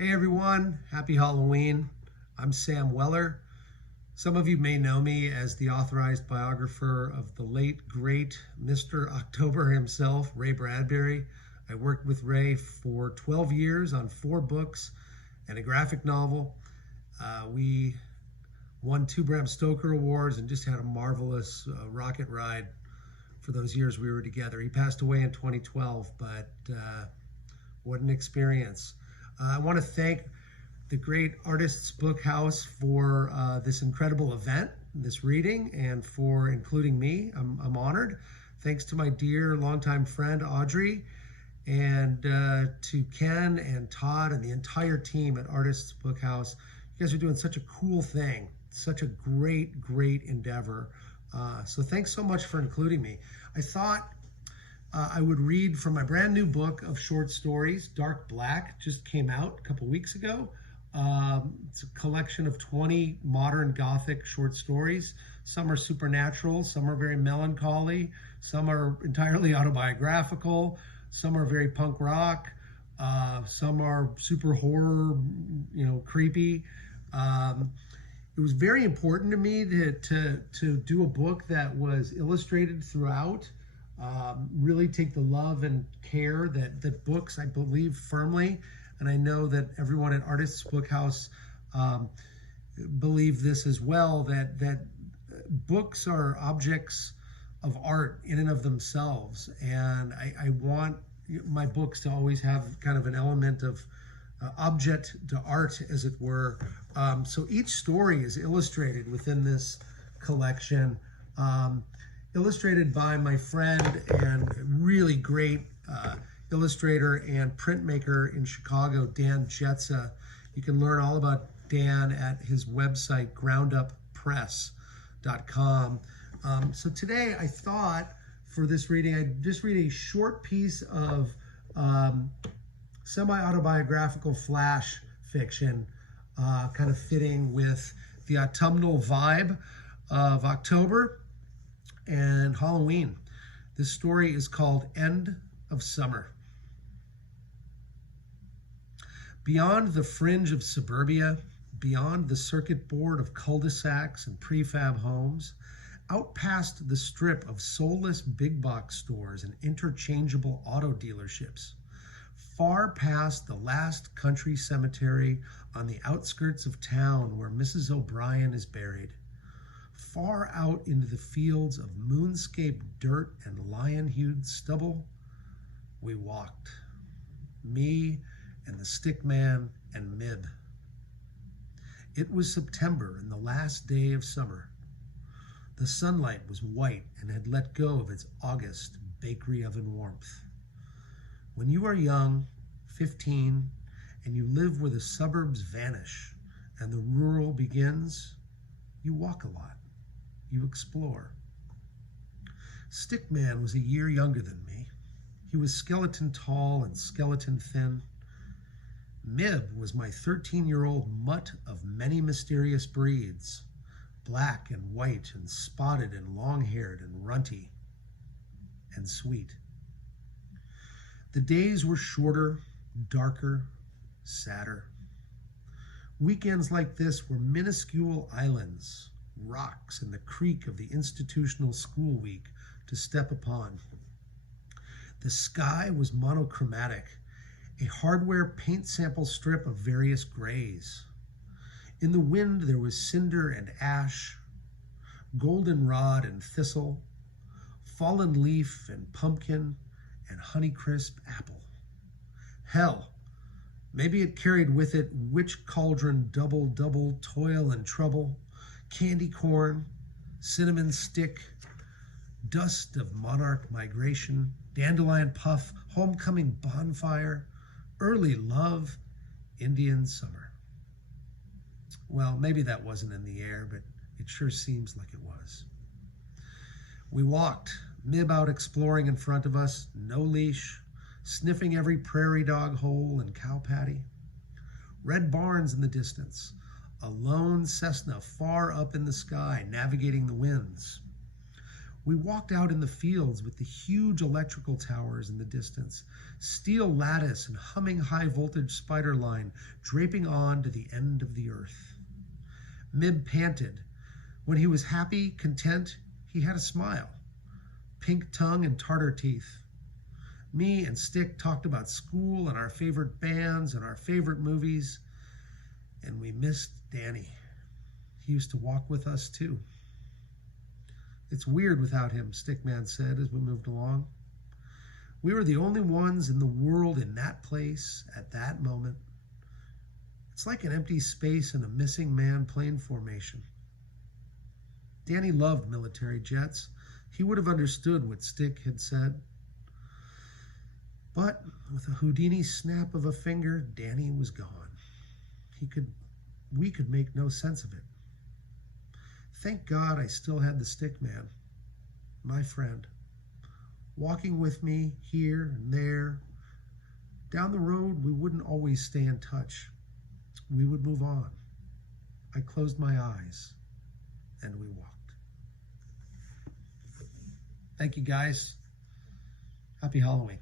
Hey everyone, happy Halloween. I'm Sam Weller. Some of you may know me as the authorized biographer of the late, great Mr. October himself, Ray Bradbury. I worked with Ray for 12 years on 4 books and a graphic novel. We won 2 Bram Stoker Awards and just had a marvelous rocket ride for those years we were together. He passed away in 2012, but what an experience. I want to thank the great Artists Book House for this incredible event, this reading, and for including me. I'm honored. Thanks to my dear longtime friend Audrey, and to Ken and Todd and the entire team at Artists Book House. You guys are doing such a cool thing, such a great endeavor. So thanks so much for including me. I thought I would read from my brand new book of short stories, Dark Black, just came out a couple weeks ago. It's a collection of 20 modern Gothic short stories. Some are supernatural, some are very melancholy, some are entirely autobiographical, some are very punk rock, some are super horror, creepy. It was very important to me to do a book that was illustrated throughout. Really take the love and care that books, I believe firmly, and I know that everyone at Artists Book House believe this as well, that books are objects of art in and of themselves, and I want my books to always have kind of an element of object to art, as it were. So each story is illustrated within this collection, illustrated by my friend and really great illustrator and printmaker in Chicago, Dan Jetza. You can learn all about Dan at his website, grounduppress.com. So today I thought for this reading, I'd just read a short piece of semi-autobiographical flash fiction, kind of fitting with the autumnal vibe of October and Halloween. This story is called End of Summer. Beyond the fringe of suburbia, beyond the circuit board of cul-de-sacs and prefab homes, out past the strip of soulless big box stores and interchangeable auto dealerships, far past the last country cemetery on the outskirts of town where Mrs. O'Brien is buried, far out into the fields of moonscaped dirt and lion-hued stubble, we walked. Me and the stick man and Mib. It was September and the last day of summer. The sunlight was white and had let go of its August bakery oven warmth. When you are young, 15, and you live where the suburbs vanish and the rural begins, you walk a lot. You explore. Stickman was a year younger than me. He was skeleton tall and skeleton thin. Mib was my 13-year-old mutt of many mysterious breeds, black and white and spotted and long-haired and runty and sweet. The days were shorter, darker, sadder. Weekends like this were minuscule islands, rocks in the creek of the institutional school week to step upon. The sky was monochromatic, a hardware paint sample strip of various grays. In the wind there was cinder and ash, goldenrod and thistle, fallen leaf and pumpkin and honeycrisp apple. Hell, maybe it carried with it witch cauldron double toil and trouble, candy corn, cinnamon stick, dust of monarch migration, dandelion puff, homecoming bonfire, early love, Indian summer. Well, maybe that wasn't in the air, but it sure seems like it was. We walked, Mib out exploring in front of us, no leash, sniffing every prairie dog hole and cow patty. Red barns in the distance, a lone Cessna far up in the sky, navigating the winds. We walked out in the fields with the huge electrical towers in the distance, steel lattice and humming high-voltage spider line draping on to the end of the earth. Mib panted. When he was happy, content, he had a smile, pink tongue and tartar teeth. Me and Stick talked about school and our favorite bands and our favorite movies, and we missed Danny. He used to walk with us too. It's weird without him, Stickman said as we moved along. We were the only ones in the world in that place at that moment. It's like an empty space in a missing man plane formation. Danny loved military jets. He would have understood what Stick had said. But with a Houdini snap of a finger, Danny was gone. We could make no sense of it. Thank God I still had the Stick Man, my friend, walking with me here and there. Down the road, we wouldn't always stay in touch. We would move on. I closed my eyes and we walked. Thank you, guys. Happy Halloween.